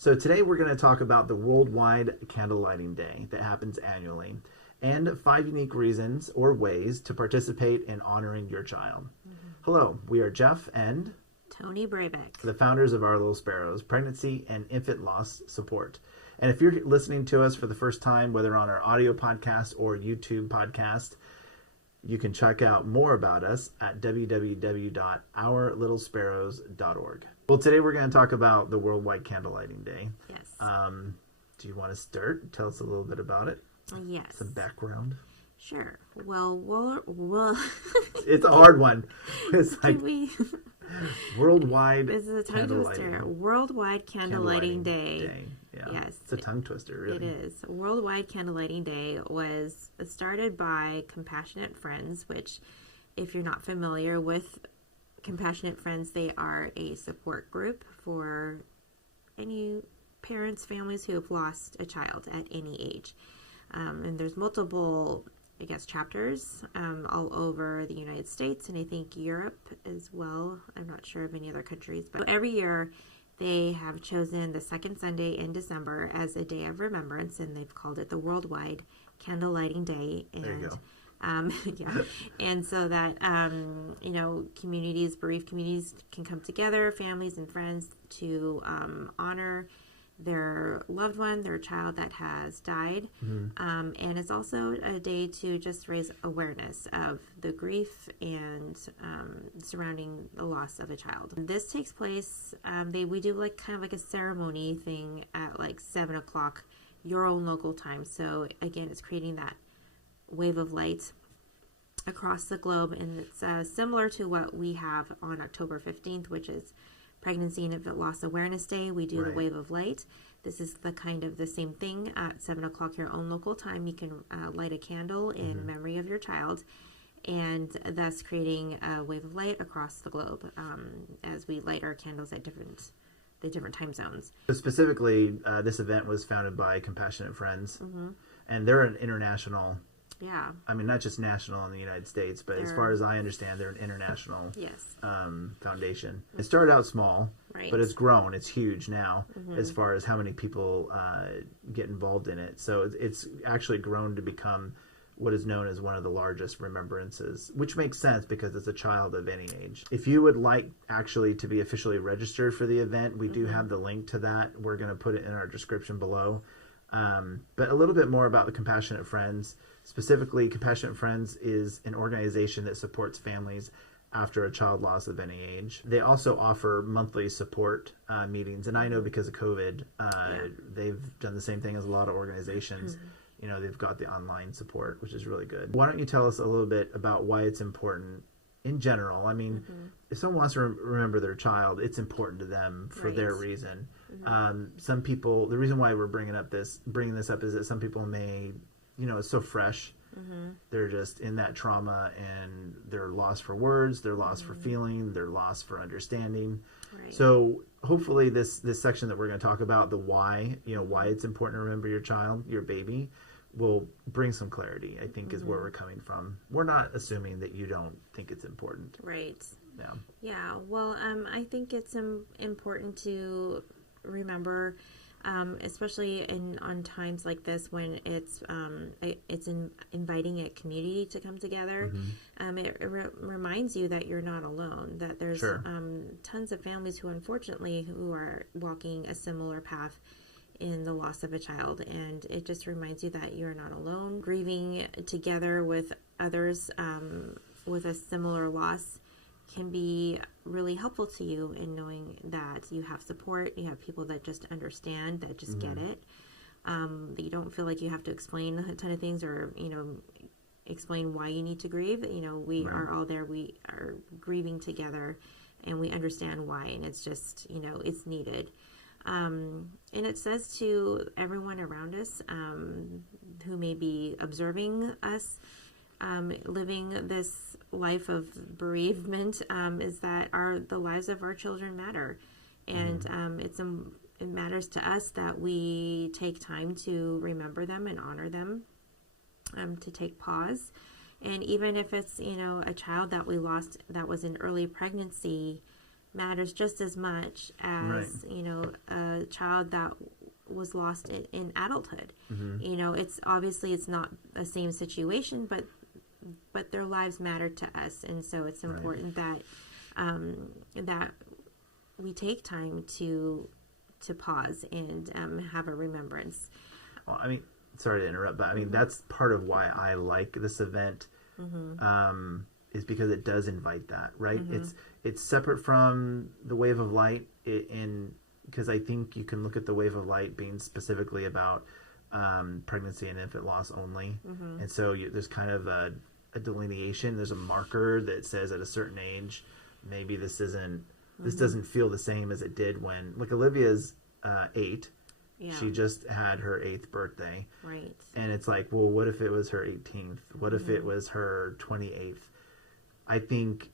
So today we're going to talk about the Worldwide Candle Lighting Day that happens annually and 5 unique reasons or ways to participate in honoring your child. Hello, we are Jeff and Tony Brabeck, the founders of Our Little Sparrows, pregnancy and infant loss support. And if you're listening to us for the first time, whether on our audio podcast or YouTube podcast, you can check out more about us at www.ourlittlesparrows.org. Well, today we're going to talk about the Worldwide Candle Lighting Day. Yes. Do you want to start? Tell us a little bit about it. Yes. Some background. Sure. Well. It's a hard one. It's like Worldwide This is a tongue Candle twister. Lighting. Worldwide Candle Lighting Day. Yeah. Yes. It's a tongue twister, really. It is. Worldwide Candle Lighting Day was started by Compassionate Friends, which, if you're not familiar with Compassionate Friends, they are a support group for any parents, families who have lost a child at any age. And there's multiple, chapters all over the United States and I think Europe as well. I'm not sure of any other countries, but every year they have chosen the second Sunday in December as a day of remembrance, and they've called it the Worldwide Candle Lighting Day. And there you go. And so that, communities, bereaved communities can come together, families and friends, to honor their loved one, their child that has died. And it's also a day to just raise awareness of the grief and surrounding the loss of a child. This takes place, we do kind of a ceremony thing at 7 o'clock, your own local time. So again, it's creating that wave of light across the globe, and it's similar to what we have on October 15th, which is Pregnancy and Infant Loss Awareness Day. We do the wave of light. This is the same thing at 7 o'clock your own local time. You can light a candle in memory of your child, and thus creating a wave of light across the globe as we light our candles at the different time zones. So specifically, this event was founded by Compassionate Friends, and they're an international. Yeah. I mean, not just national in the United States, but as far as I understand, they're an international foundation. It started out small, but it's grown. It's huge now as far as how many people get involved in it. So it's actually grown to become what is known as one of the largest remembrances, which makes sense because it's a child of any age. If you would like actually to be officially registered for the event, we do have the link to that. We're going to put it in our description below. But a little bit more about the Compassionate Friends. Specifically, Compassionate Friends is an organization that supports families after a child loss of any age. They also offer monthly support meetings, and I know because of COVID, they've done the same thing as a lot of organizations. They've got the online support, which is really good. Why don't you tell us a little bit about why it's important in general? I mean, if someone wants to remember their child, it's important to them for their reason. Some people, the reason why we're bringing this up is that some people may, it's so fresh. They're just in that trauma and they're lost for words, they're lost for feeling, they're lost for understanding. So hopefully this section that we're going to talk about, the why, why it's important to remember your child, your baby, will bring some clarity, I think, is where we're coming from. We're not assuming that you don't think it's important. Right. Yeah. Yeah. Well, I think it's important to remember, especially on times like this when it's inviting a community to come together. It reminds you that you're not alone, that there's tons of families who unfortunately who are walking a similar path in the loss of a child, and it just reminds you that you're not alone. Grieving together with others with a similar loss can be really helpful to you in knowing that you have support, you have people that just understand, that just get it, that you don't feel like you have to explain a ton of things or, explain why you need to grieve. We are all there, we are grieving together, and we understand why, and it's just, it's needed. And it says to everyone around us who may be observing us living this life of bereavement, is that the lives of our children matter, and it matters to us that we take time to remember them and honor them, to take pause. And even if it's a child that we lost that was in early pregnancy, matters just as much as, you know, a child that was lost in adulthood. You know, it's obviously it's not the same situation, but their lives matter to us. And so it's important that, that we take time to pause and have a remembrance. Well, I mean, sorry to interrupt, but I mean, that's part of why I like this event, is because it does invite that, right? It's separate from the Wave of Light, because I think you can look at the Wave of Light being specifically about pregnancy and infant loss only. And so there's kind of a delineation. There's a marker that says at a certain age, maybe this doesn't feel the same as it did when, like, Olivia's 8. Yeah. She just had her 8th birthday. Right. And it's like, well, what if it was her 18th? What if it was her 28th? I think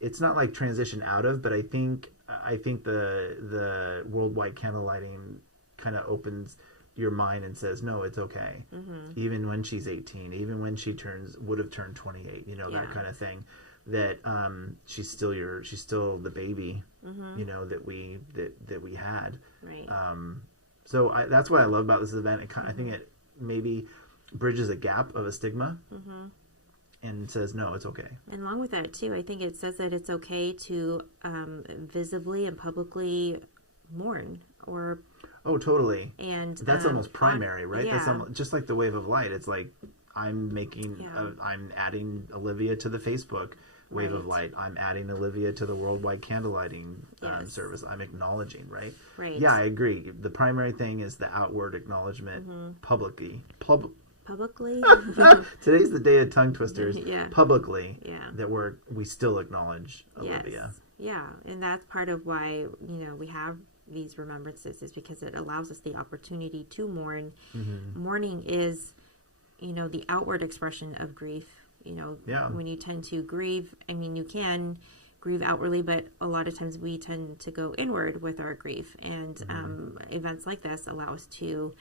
it's not like transition out of, but I think the worldwide candlelighting kind of opens your mind and says, no, it's okay. Even when she's 18, even when she would have turned 28, you know, that kind of thing. That she's still the baby, you know, that we had. Right. So that's what I love about this event. I think it maybe bridges a gap of a stigma. And says, no, it's okay. And along with that, too, I think it says that it's okay to visibly and publicly mourn or... Oh, totally. And that's almost primary, right? Yeah. That's just like the Wave of Light. It's like I'm adding Olivia to the Facebook Wave of Light. I'm adding Olivia to the worldwide candlelighting service. I'm acknowledging, right? Right. Yeah, I agree. The primary thing is the outward acknowledgement publicly. Publicly? Today's the day of tongue twisters. Publicly. Yeah. That we still acknowledge Olivia. Yeah, and that's part of why, you know, we have these remembrances, is because it allows us the opportunity to mourn. Mourning is, you know, the outward expression of grief. You know, when you tend to grieve, I mean, you can grieve outwardly, but a lot of times we tend to go inward with our grief. And events like this allow us to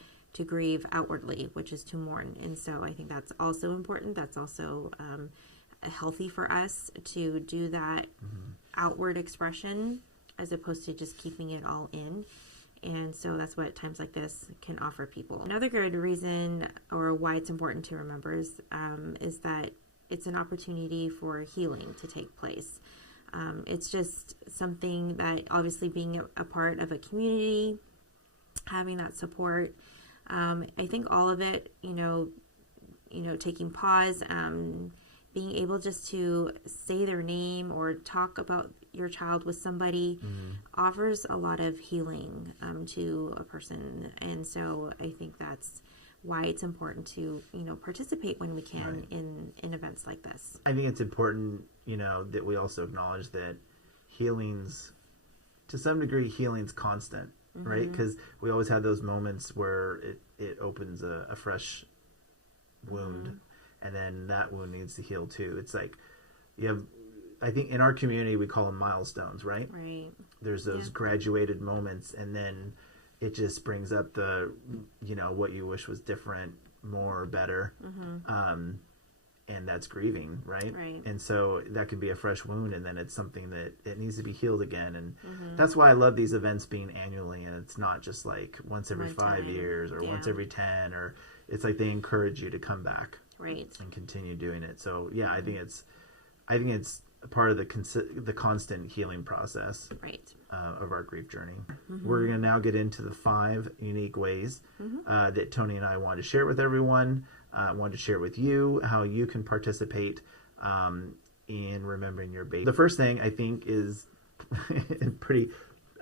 grieve outwardly, which is to mourn. And so I think that's also important. That's also healthy for us to do that outward expression as opposed to just keeping it all in. And so that's what times like this can offer people. Another good reason, or why it's important to remember, is that it's an opportunity for healing to take place. It's just something that, obviously, being a part of a community, having that support, I think all of it, you know, taking pause, being able just to say their name or talk about your child with somebody offers a lot of healing to a person. And so I think that's why it's important to, you know, participate when we can in events like this. I think it's important, you know, that we also acknowledge that to some degree, healing's constant, right? Because we always have those moments where it opens a fresh wound, and then that wound needs to heal too. It's like I think in our community we call them milestones, right? Right. There's those graduated moments, and then it just brings up the, you know, what you wish was different, more, better. And that's grieving, right? Right. And so that could be a fresh wound, and then it's something that it needs to be healed again. And that's why I love these events being annually, and it's not just like once every 5 years or once every 10, or it's like they encourage you to come back, right, and continue doing it. So yeah, I think it's a part of the constant healing process, right, of our grief journey. We're going to now get into the 5 unique ways that Tony and I wanted to share with everyone. Wanted to share with you how you can participate in remembering your baby. The first thing I think is pretty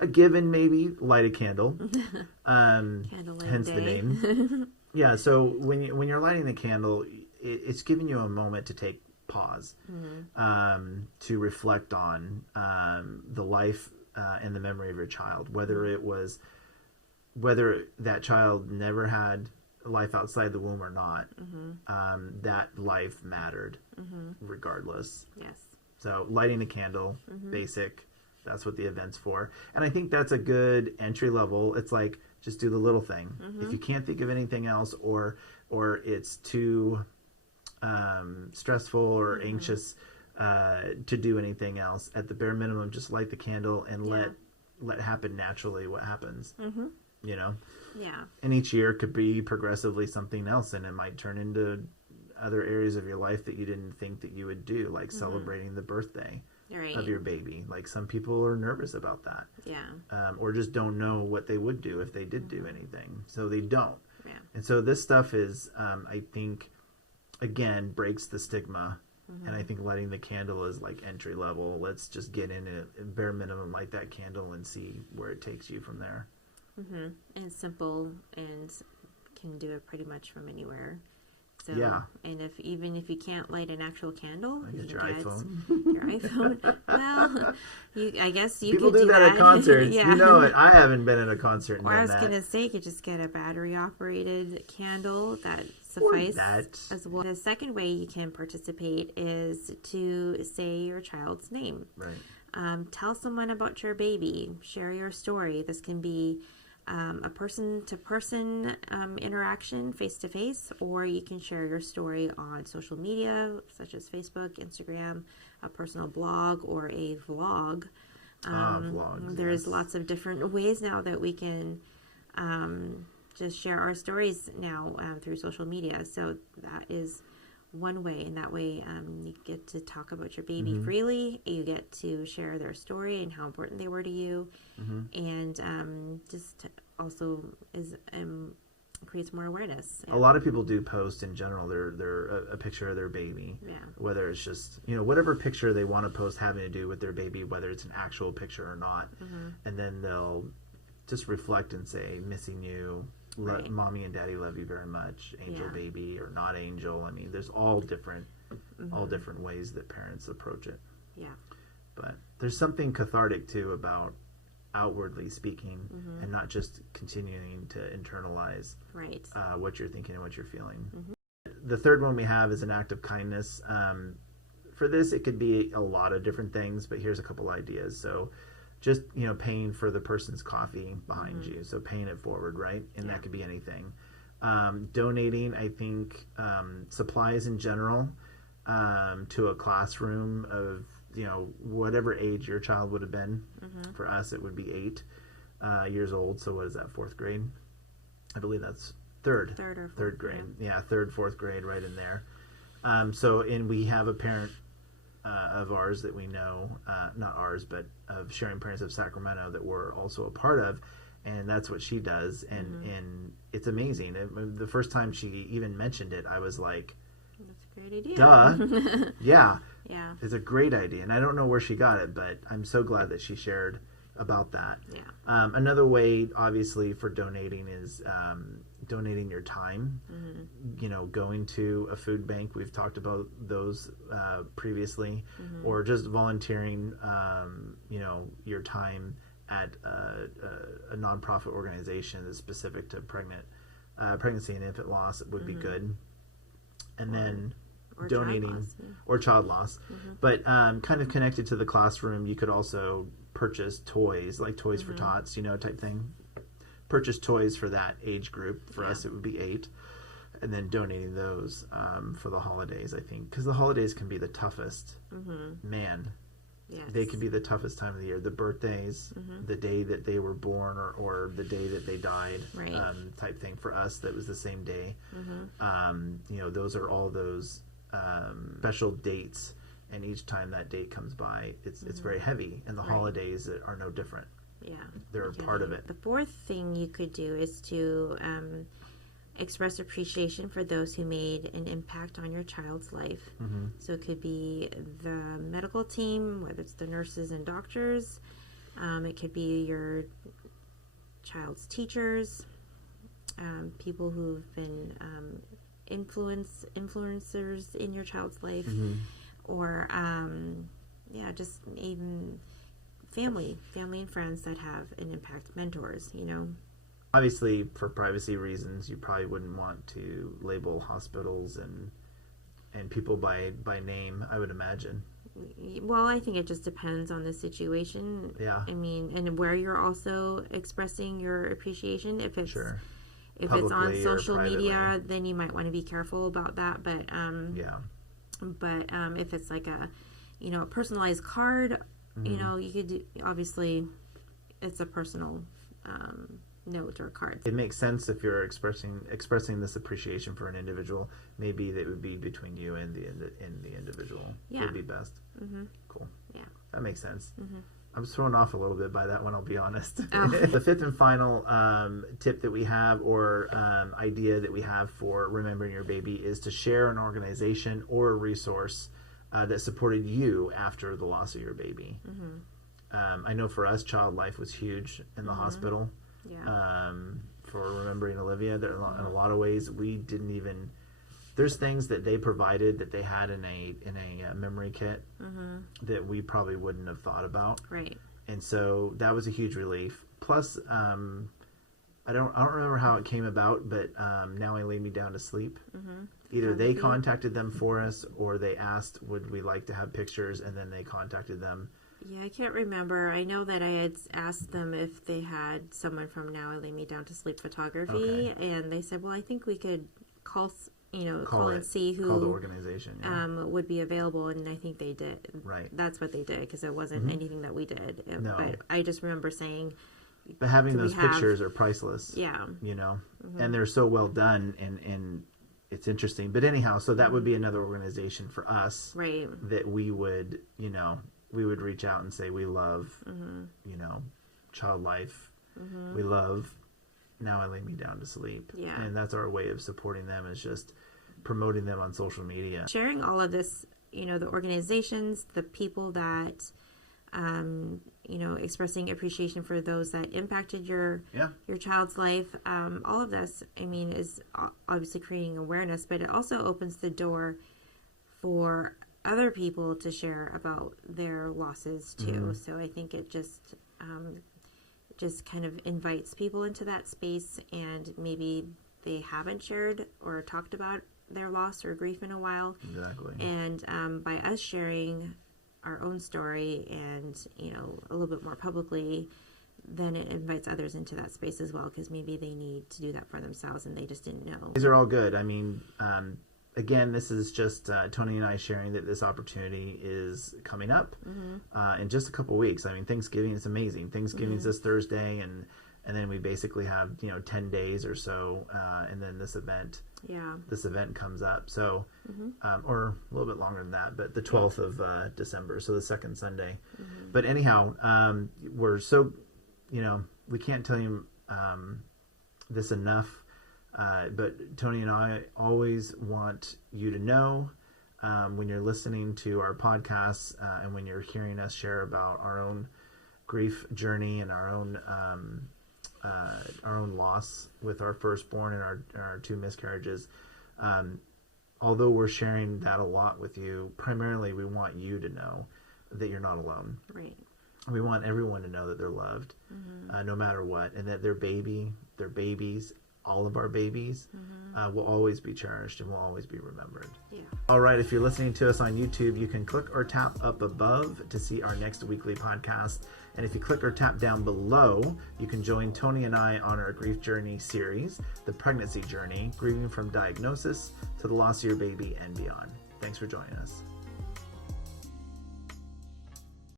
a given, maybe light a candle. Hence the name. Yeah. So when you're lighting the candle, it's giving you a moment to take pause, to reflect on the life and the memory of your child, whether that child never had life outside the womb or not, that life mattered regardless. Yes. So lighting a candle, basic, that's what the event's for. And I think that's a good entry level. It's like, just do the little thing. If you can't think of anything else, or it's too stressful or anxious, to do anything else. At the bare minimum, just light the candle and let happen naturally what happens. Mm-hmm. You know? Yeah. And each year could be progressively something else, and it might turn into other areas of your life that you didn't think that you would do, like celebrating the birthday of your baby. Like some people are nervous about that. Yeah. Or just don't know what they would do if they did do anything. So they don't. Yeah. And so this stuff is, I think, again, breaks the stigma. And I think lighting the candle is like entry level. Let's just get in it, bare minimum, light that candle and see where it takes you from there. Mm-hmm. And it's simple and can do it pretty much from anywhere. So, yeah. And even if you can't light an actual candle, you get your can iPhone. Your iPhone. Well, I guess you people could do that at concerts. Yeah. You know it. I haven't been at a concert and or I done was that. gonna say, you could just get a battery-operated candle that suffice as well. The second way you can participate is to say your child's name. Right. Tell someone about your baby. Share your story. This can be a person-to-person interaction, face-to-face, or you can share your story on social media, such as Facebook, Instagram, a personal blog, or a vlog. Vlogs, there's lots of different ways now that we can just share our stories now through social media. So that is one way, and that way you get to talk about your baby freely. You get to share their story and how important they were to you, and just also is creates more awareness. A lot of people do post in general they're a picture of their baby, whether it's just whatever picture they want to post having to do with their baby, whether it's an actual picture or not, and then they'll just reflect and say, missing you. Right. Mommy and Daddy love you very much. Angel baby or not angel. I mean, there's all different ways that parents approach it. Yeah. But there's something cathartic too about outwardly speaking and not just continuing to internalize what you're thinking and what you're feeling. The third one we have is an act of kindness. For this, it could be a lot of different things, but here's a couple ideas. So just paying for the person's coffee behind you, so paying it forward, right? And that could be anything. Donating, I think, supplies in general to a classroom of whatever age your child would have been. For us, it would be 8 years old. So what is that, 4th grade? I believe that's third or third grade. Yeah, 3rd, 4th grade, right in there. And we have a parent of ours that we know, not ours, but of Sharing Parents of Sacramento that we're also a part of, and that's what she does, and it's amazing. The first time she even mentioned it, I was like, that's a great idea. Duh. Yeah. It's a great idea, and I don't know where she got it, but I'm so glad that she shared about that. Another way, obviously, for donating is donating your time. Going to a food bank. We've talked about those previously, or just volunteering. Your time at a nonprofit organization that's specific to pregnancy and infant loss would be good. And then donating or child loss, but kind of connected to the classroom, you could also purchase toys, like Toys for Tots, type thing. Purchase toys for that age group. For us, it would be 8, and then donating those for the holidays. I think because the holidays can be the toughest. Man, they can be the toughest time of the year. The birthdays, the day that they were born, or the day that they died, type thing. For us, that was the same day. Those are all those special dates, and each time that date comes by, it's very heavy, and the holidays are no different. They're a part of it. The fourth thing you could do is to express appreciation for those who made an impact on your child's life. So it could be the medical team, whether it's the nurses and doctors. It could be your child's teachers, people who've been influencers in your child's life, or just even family and friends that have an impact, mentors. Obviously, for privacy reasons, you probably wouldn't want to label hospitals and people by name, I would imagine. Well, I think it just depends on the situation. I mean, and where you're also expressing your appreciation. If it's if it's on social media, then you might want to be careful about that. But if it's like a a personalized card. You could do, obviously, it's a personal note or card. It makes sense if you're expressing this appreciation for an individual. Maybe that would be between you and the individual. Yeah, would be best. Cool. Yeah, that makes sense. I was thrown off a little bit by that one, I'll be honest. Oh. The fifth and final tip that we have, or idea that we have for remembering your baby, is to share an organization or a resource that supported you after the loss of your baby. I know for us, Child Life was huge in the hospital. Yeah. For remembering Olivia, there, in a lot of ways, we didn't even. There's things that they provided that they had in a memory kit that we probably wouldn't have thought about. Right. And so that was a huge relief. Plus, I don't remember how it came about, but Now I Lay Me Down to Sleep. Either they contacted them for us, or they asked, would we like to have pictures, and then they contacted them. Yeah, I can't remember. I know that I had asked them if they had someone from Now I Lay Me Down to Sleep photography, and they said, well, I think we could call and see who the organization would be available, and I think they did. Right. That's what they did, because it wasn't anything that we did. No. But I just remember saying... But having those pictures are priceless. Yeah. And they're so well done, and it's interesting. But anyhow, so that would be another organization for us. Right. That we would, we would reach out and say, we love, Child Life. We love Now I Lay Me Down to Sleep. Yeah. And that's our way of supporting them, is just promoting them on social media. Sharing all of this, the organizations, the people that, expressing appreciation for those that impacted your child's life. All of this, is obviously creating awareness, but it also opens the door for other people to share about their losses too. So I think it just kind of invites people into that space, and maybe they haven't shared or talked about their loss or grief in a while. Exactly. And by us sharing our own story and, a little bit more publicly, then it invites others into that space as well, because maybe they need to do that for themselves and they just didn't know. These are all good. Again, this is just Tony and I sharing that this opportunity is coming up in just a couple weeks. Thanksgiving is amazing. Thanksgiving is this Thursday, and then we basically have 10 days or so, and then this event comes up. So, or a little bit longer than that, but the 12th of December, so the second Sunday. But anyhow, we're so we can't tell you this enough. But Tony and I always want you to know, when you're listening to our podcasts and when you're hearing us share about our own grief journey and our own loss with our firstborn and our two miscarriages, although we're sharing that a lot with you, primarily we want you to know that you're not alone. Right. We want everyone to know that they're loved, no matter what, and that their babies, all of our babies, will always be cherished and will always be remembered. Yeah. All right, if you're listening to us on YouTube, you can click or tap up above to see our next weekly podcast. And if you click or tap down below, you can join Tony and I on our Grief Journey series, The Pregnancy Journey, grieving from diagnosis to the loss of your baby and beyond. Thanks for joining us.